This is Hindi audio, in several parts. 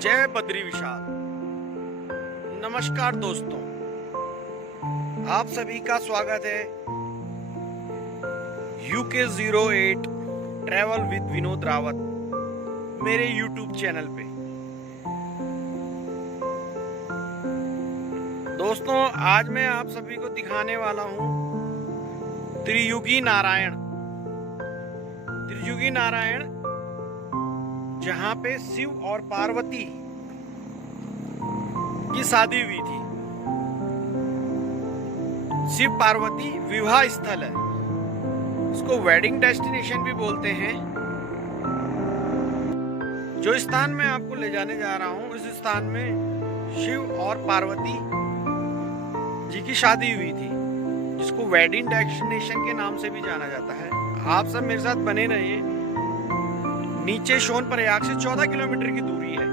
जय बद्री विशाल। नमस्कार दोस्तों, आप सभी का स्वागत है UK08 travel with Vinod Rawat मेरे YouTube चैनल पे। दोस्तों, आज मैं आप सभी को दिखाने वाला हूँ त्रियुगी नारायण। त्रियुगी नारायण जहाँ पे शिव और पार्वती की शादी हुई थी। शिव पार्वती विवाह स्थल है, इसको वेडिंग डेस्टिनेशन भी बोलते हैं। जो स्थान मैं आपको ले जाने जा रहा हूँ, इस स्थान में शिव और पार्वती जी की शादी हुई थी, जिसको वेडिंग डेस्टिनेशन के नाम से भी जाना जाता है। आप सब मेरे साथ बने रहिए। नीचे सोनप्रयाग से 14 किलोमीटर की दूरी है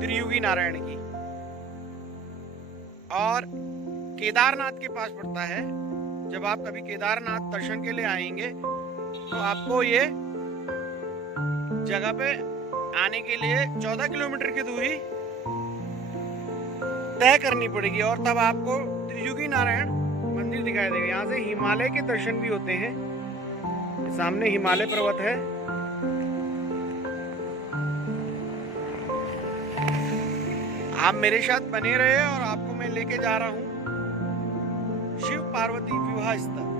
त्रियुगी नारायण की, और केदारनाथ के पास पड़ता है। जब आप कभी केदारनाथ दर्शन के लिए आएंगे तो आपको ये जगह पे आने के लिए 14 किलोमीटर की दूरी तय करनी पड़ेगी, और तब आपको त्रियुगी नारायण मंदिर दिखाई देगा। यहाँ से हिमालय के दर्शन भी होते हैं। सामने हिमालय पर्वत है। आप मेरे साथ बने रहे और आपको मैं लेके जा रहा हूँ शिव पार्वती विवाह स्थल।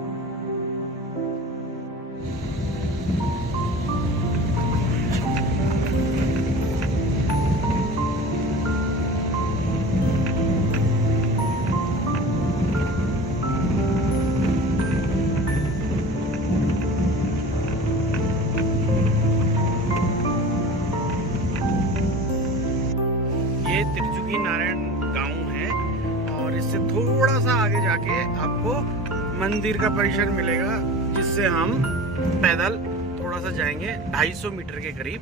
ये त्रियुगी नारायण गांव है, और इससे थोड़ा सा आगे जाके आपको मंदिर का परिसर मिलेगा, जिससे हम पैदल थोड़ा सा जाएंगे 250 मीटर के करीब।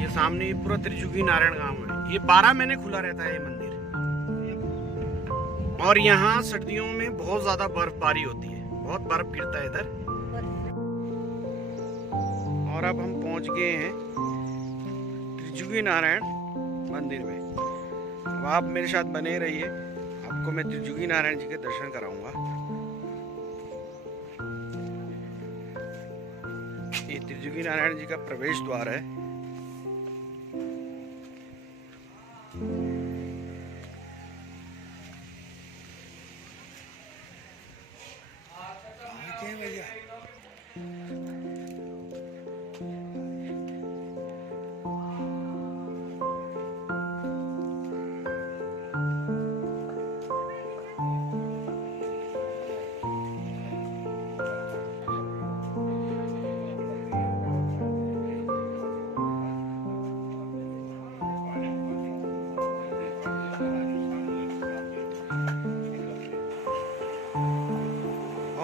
ये सामने पूरा त्रियुगी नारायण गांव है। ये 12 महीने खुला रहता है ये मंदिर, और यहाँ सर्दियों में बहुत ज्यादा बर्फबारी होती है, बहुत बर्फ गिरता है इधर। और अब हम पहुंच गए हैं त्रियुगी नारायण मंदिर में। अब आप मेरे साथ बने रहिए, आपको मैं त्रियुगी नारायण जी के दर्शन कराऊंगा। ये त्रियुगी नारायण जी का प्रवेश द्वार है।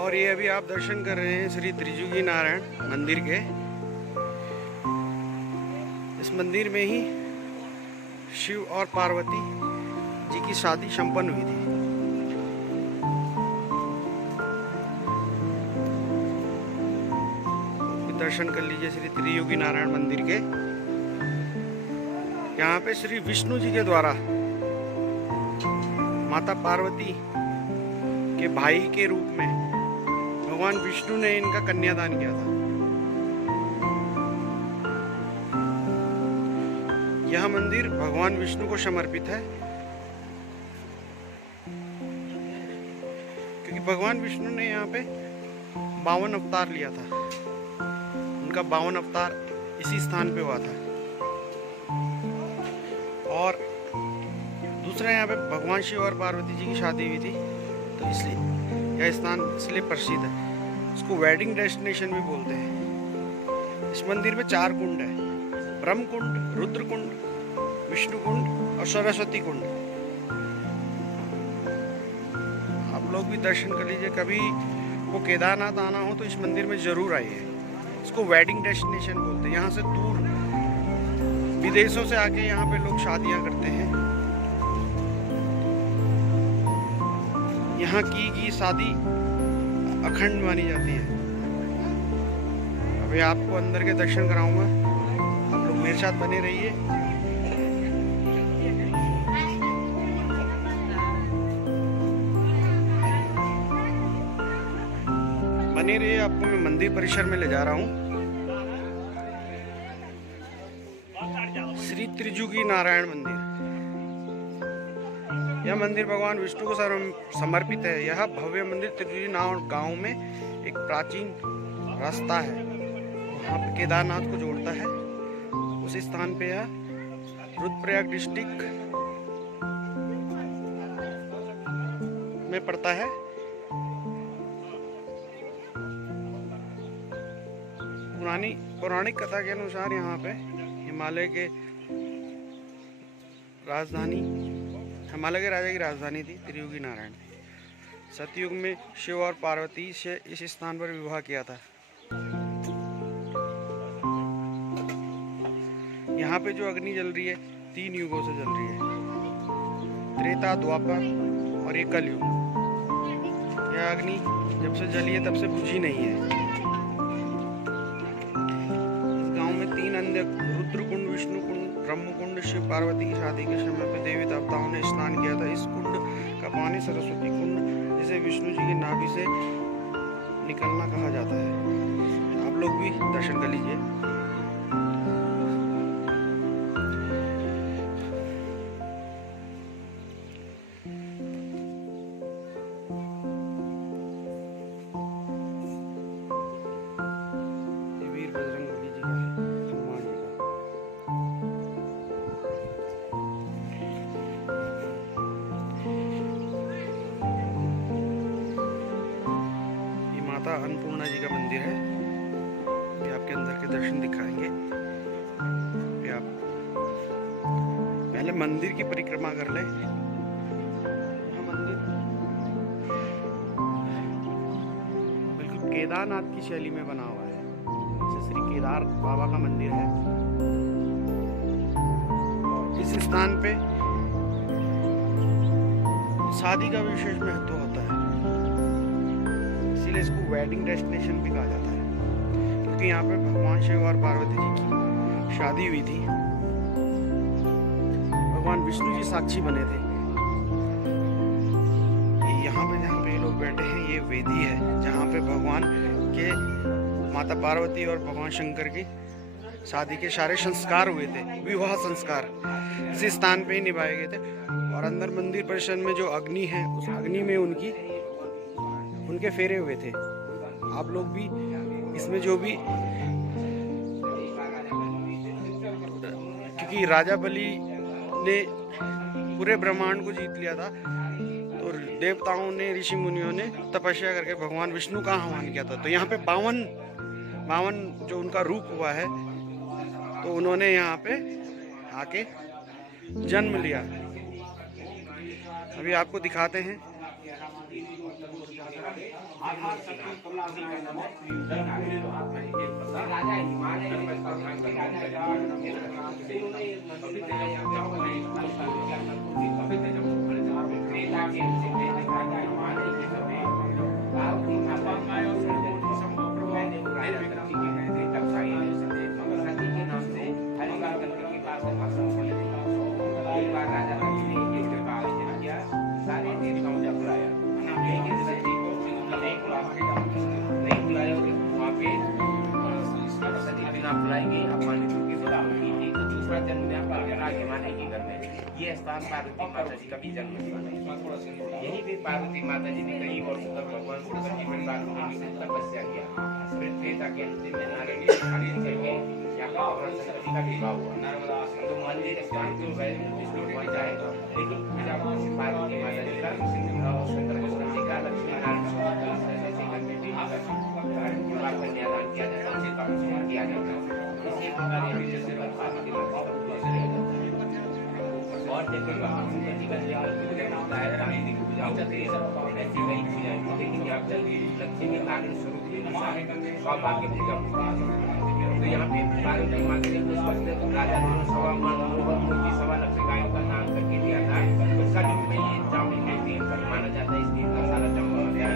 और ये अभी आप दर्शन कर रहे हैं श्री त्रियुगी नारायण मंदिर के। इस मंदिर में ही शिव और पार्वती जी की शादी संपन्न हुई थी। दर्शन कर लीजिए श्री त्रियुगी नारायण मंदिर के। यहाँ पे श्री विष्णु जी के द्वारा माता पार्वती के भाई के रूप में भगवान विष्णु ने इनका कन्यादान किया था। यह मंदिर भगवान विष्णु को समर्पित है, क्योंकि भगवान विष्णु ने यहाँ पे 52 अवतार लिया था। उनका 52 अवतार इसी स्थान पे हुआ था। और दूसरा यहाँ पे भगवान शिव और पार्वती जी की शादी हुई थी, तो इसलिए यह स्थान इसलिए प्रसिद्ध है। इसको वेडिंग डेस्टिनेशन भी बोलते हैं। इस मंदिर में 4 कुंड है: ब्रह्म कुंड, रुद्र कुंड, विष्णु कुंड और सरस्वती कुंड। आप लोग भी दर्शन कर लीजिए। कभी वो केदारनाथ आना हो तो इस मंदिर में जरूर आइए। इसको वेडिंग डेस्टिनेशन बोलते हैं। यहाँ से दूर विदेशों से आके यहाँ पे लोग शादियां करते हैं। यहाँ की शादी अखंड मानी जाती है। अभी आपको अंदर के दर्शन कराऊंगा, आप लोग मेरे साथ बने रहिए। नहीं रही, आपको मैं मंदिर परिसर में ले जा रहा हूँ। श्री त्रिजुगी नारायण मंदिर। यह मंदिर भगवान विष्णु को समर्पित है। यह भव्य मंदिर त्रिजुगी गांव में एक प्राचीन रास्ता है, वहाँ पे केदारनाथ को जोड़ता है। उस स्थान पे यह रुद्रप्रयाग डिस्ट्रिक्ट में पड़ता है। पौराणिक कथा के अनुसार यहाँ पे हिमालय के राजा की राजधानी थी त्रियुगी नारायण। सतयुग में शिव और पार्वती से इस स्थान पर विवाह किया था। यहाँ पे जो अग्नि जल रही है 3 युगों से जल रही है, त्रेता, द्वापर और ये कलयुग। यह अग्नि जब से जली है तब से बुझी नहीं है। इस गांव में 3 अन्य रुद्रकुंड, विष्णुकुंड, ब्रह्मकुंड, शिव पार्वती की शादी के समय पे देवी देवताओं ने स्नान किया था। इस कुंड का पानी सरस्वती कुंड, जिसे विष्णु जी की नाभि से निकलना कहा जाता है। आप लोग भी दर्शन कर लीजिए। माता अन्नपूर्णा जी का मंदिर है। ये आपके अंदर के दर्शन दिखाएंगे। ये आप पहले मंदिर की परिक्रमा कर ले। मंदिर बिल्कुल केदारनाथ की शैली में बना हुआ है। जैसे श्री केदार बाबा का मंदिर है। इस स्थान पे शादी का विशेष महत्व होता है, इसीलिए इसको वेडिंग डेस्टिनेशन भी कहा जाता है, क्योंकि यहाँ पे भगवान शिव और पार्वती जी की शादी हुई थी। भगवान विष्णु जी साक्षी बने थे। यहाँ पे जहाँ पे लोग बैठे हैं ये वेदी है, जहाँ पे भगवान के माता पार्वती और भगवान शंकर की शादी के सारे संस्कार हुए थे। विवाह संस्कार इसी स्थान पे ही निभाए गए थे। और अंदर मंदिर परिसर में जो अग्नि है, उस अग्नि में उनके फेरे हुए थे। आप लोग भी इसमें जो भी, क्योंकि राजा बलि ने पूरे ब्रह्मांड को जीत लिया था, तो देवताओं ने, ऋषि मुनियों ने तपस्या करके भगवान विष्णु का आह्वान किया था। तो यहाँ पे 52 जो उनका रूप हुआ है, तो उन्होंने यहाँ पे आके जन्म लिया। अभी आपको दिखाते हैं। ये स्थान पार्वती माता जी का भी जन्म स्थान है। यही भी पार्वती माता जी ने कई वर्षों तक भगवान शंकर जी पर तपस्या किया। फिर त्रेता के अंतिम में नारायण करके यहाँ का भगवान शंकर जी का विवाह हुआ। तो मंदिर स्थान तो विष्णु बन जाएगा, लेकिन पार्वती माता जी का शंकर जी का लक्ष्मी नारायण कन्यादान किया जाता है, उसे कामसूत्र किया जाता है। इसी प्रकार और जैसे लक्ष्मी नारायण स्वरूप सौभाग्य पूजा। तो यहाँ पे पार्वती माता ने उस वक्त राजा ने 1.25 गायों का दान करके दिया था। उसका जो ये चावल के तेल माना जाता है, इस तेल का सारा चावल होता है।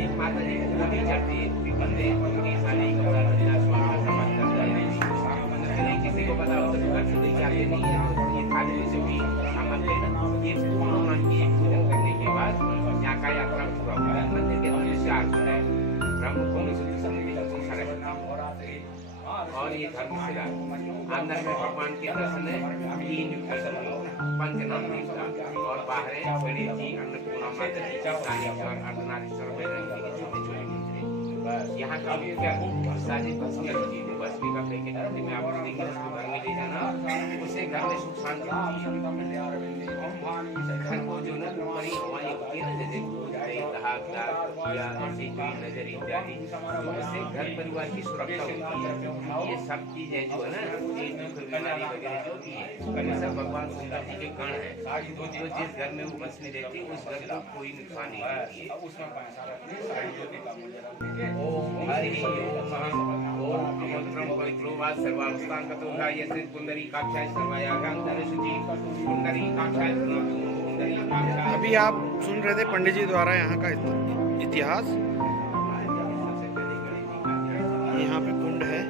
ये माता जी को पूरी चढ़ती है, पूरी बंदे उनके सारे कपड़ा बदला स्वामी समाज करता है। किसी को पता हो तो घर से लेके आते नहीं है, ये थाली से भी सामान लेना। ये पूर्ण की पूजन करने के बाद यहाँ का यात्रा पूरा हुआ है। मंदिर के 19 है। ब्रह्म और ये धर्मशिला अंदर में भगवान के दर्शन है 3 पंचनाम देवता और बाहर है गणेश जी, अन्नपूर्णा माता जी, कालीश्वर, अर्धनारीश्वर, बजरंग जी के छोटे छोटे मंदिर। यहाँ का क्या सारी भस्मी भस्मी का पैकेट आते में आपको देंगे, उसको घर में ले जाना, उससे घर में सुख शांति घर को जो न बड़ी हवाएं होती है ना, जैसे या ऐसी कोई नजर इत्यादि, उससे घर परिवार की सुरक्षा होती है। ये सब चीजें जो है ना, ये दुख बीमारी वगैरह जो भी है, ये सब भगवान सुंदर जी के कण है। जो जिस घर में वो भस्मी रहती है उस घर को कोई नुकसान नहीं होती है। ओम हरि ओम मंत्रम पवित्रोवाद सर्वावस्थान कतोधा यस्य कुंडली काक्षाय सर्वायागां दर्शति कुंडली काक्षाय कुंडली काक्षाय। अभी आप सुन रहे थे पंडित जी द्वारा यहाँ का इतिहास। यहाँ पे कुंड है,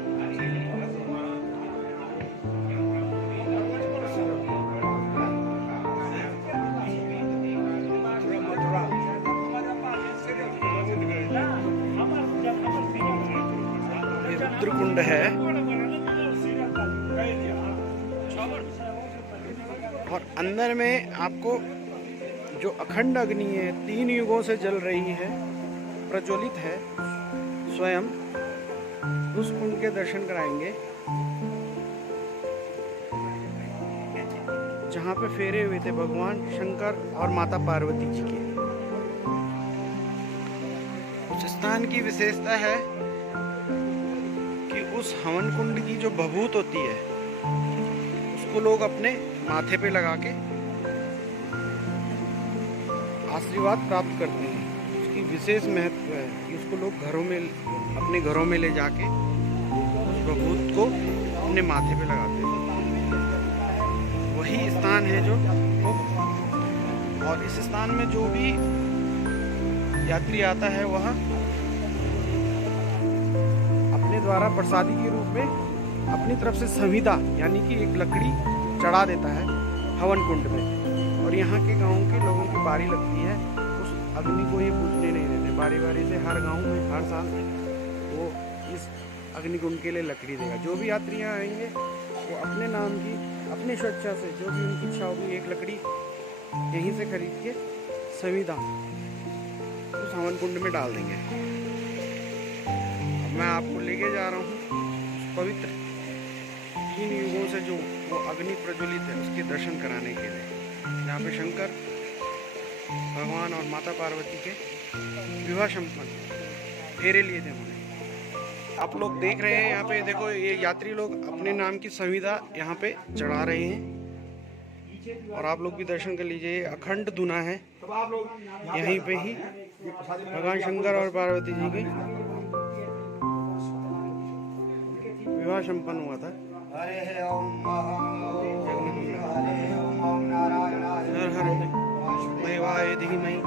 ये रुद्र कुंड है और अंदर में आपको जो अखंड अग्नि है 3 युगों से जल रही है, प्रज्वलित है स्वयं, उस कुंड के दर्शन कराएंगे जहाँ पे फेरे हुए थे भगवान शंकर और माता पार्वती जी के। उस स्थान की विशेषता है कि उस हवन कुंड की जो भभूत होती है उसको लोग अपने माथे पे लगा के आशीर्वाद प्राप्त करते हैं। उसकी विशेष महत्व है कि उसको लोग घरों में, अपने घरों में ले जाके उस भभूत को अपने माथे पे लगाते हैं। वही स्थान है जो, और इस स्थान में जो भी यात्री आता है वह अपने द्वारा प्रसादी के रूप में अपनी तरफ से संविदा यानी कि एक लकड़ी चढ़ा देता है हवन कुंड में। और यहाँ के गांव के लोगों की बारी लगती है उस अग्नि को ये पूजने नहीं देते। बारी बारी से हर गांव में हर साल वो इस अग्निकुंड के लिए लकड़ी देगा। जो भी यात्री यहाँ आएंगे वो अपने नाम की, अपनी स्वेच्छा से जो भी उनकी इच्छा होगी एक लकड़ी यहीं से खरीद के संविदा उस हवन कुंड में डाल देंगे। अब मैं आपको लेके जा रहा हूँ पवित्र 3 युगों से जो वो अग्नि प्रज्वलित है उसके दर्शन कराने के लिए। यहाँ पे शंकर भगवान और माता पार्वती के विवाह संपन्न फेरे लिए थे उन्होंने। आप लोग देख रहे हैं यहाँ पे, देखो ये यात्री लोग अपने नाम की संविदा यहाँ पे चढ़ा रहे हैं और आप लोग भी दर्शन कर लीजिए। अखंड धुना है, यहीं पे ही भगवान शंकर और पार्वती जी के विवाह संपन्न हुआ था। हर हर देवाय धीमहि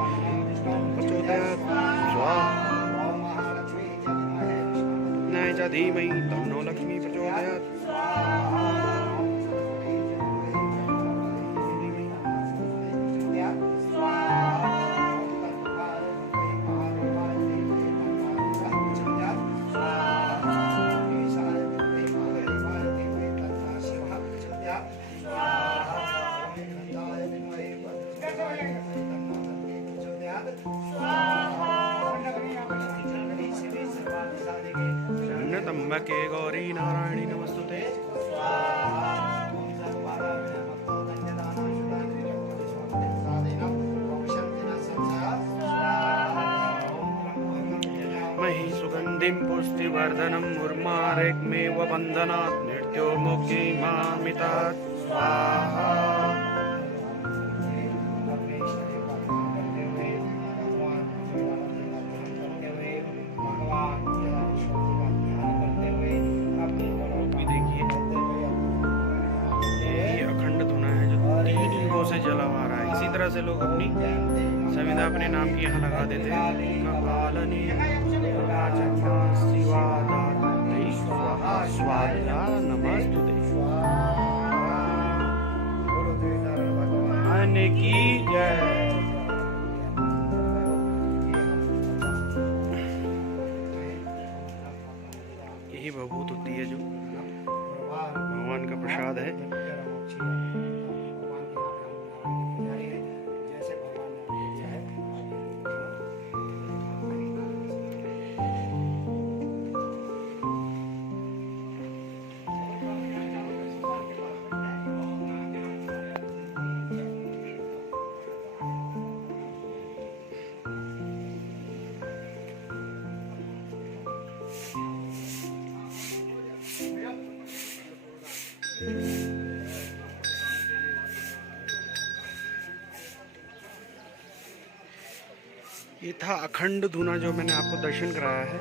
प्रचोदयात् स्वाहा तन्नो च धीमहि तन्नो लक्ष्मी प्रचोदयात्। त्र्यंबके गौरी नारायणी नमस्तुते। मही सुगंधिं पुष्टिवर्धनम् उर्मारेग्मेव बन्धनात् मृत्यो मुक्तिमामितात् स्वाहा। से जला हुआ रहा है। इसी तरह से लोग अपनी संविदा अपने नाम की यहाँ लगा देते हैं। यही भभूत होती है जो भगवान का प्रसाद है। ये था अखंड धूना जो मैंने आपको दर्शन कराया है।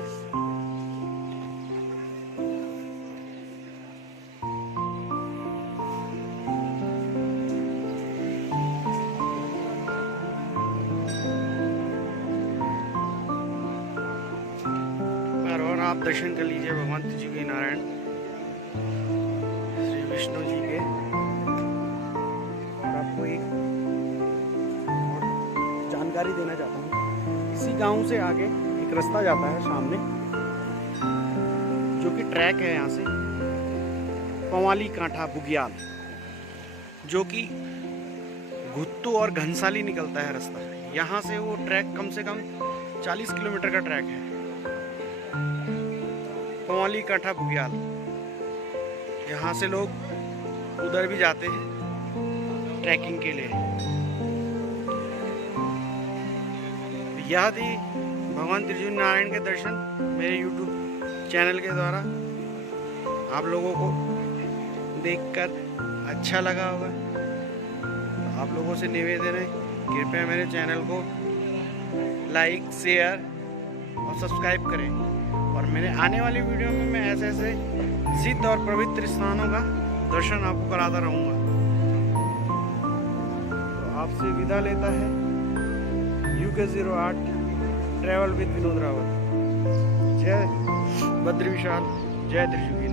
और आप दर्शन कर लीजिए भगवान जी के, नारायण श्री विष्णु जी के। और आपको एक जानकारी देना चाहता हूँ, इसी गांव से आगे एक रास्ता जाता है सामने, जो कि ट्रैक है यहाँ से पंवाली कांठा बुग्याल, जो कि घुत्तू और घनसाली निकलता है रास्ता। यहाँ से वो ट्रैक कम से कम 40 किलोमीटर का ट्रैक है, पंवाली कांठा बुग्याल। यहाँ से लोग उधर भी जाते हैं ट्रैकिंग के लिए। यह थी भगवान त्रिजुन नारायण के दर्शन मेरे YouTube चैनल के द्वारा। आप लोगों को देखकर अच्छा लगा होगा, तो आप लोगों से निवेदन है, कृपया मेरे चैनल को लाइक, शेयर और सब्सक्राइब करें। और मेरे आने वाली वीडियो में मैं ऐसे ऐसे सिद्ध और पवित्र स्थानों का दर्शन आपको कराता रहूँगा। तो आपसे विदा लेता है UK08 travel with Vinod Rawat. जय बद्री विशाल, जय त्रिजुगी।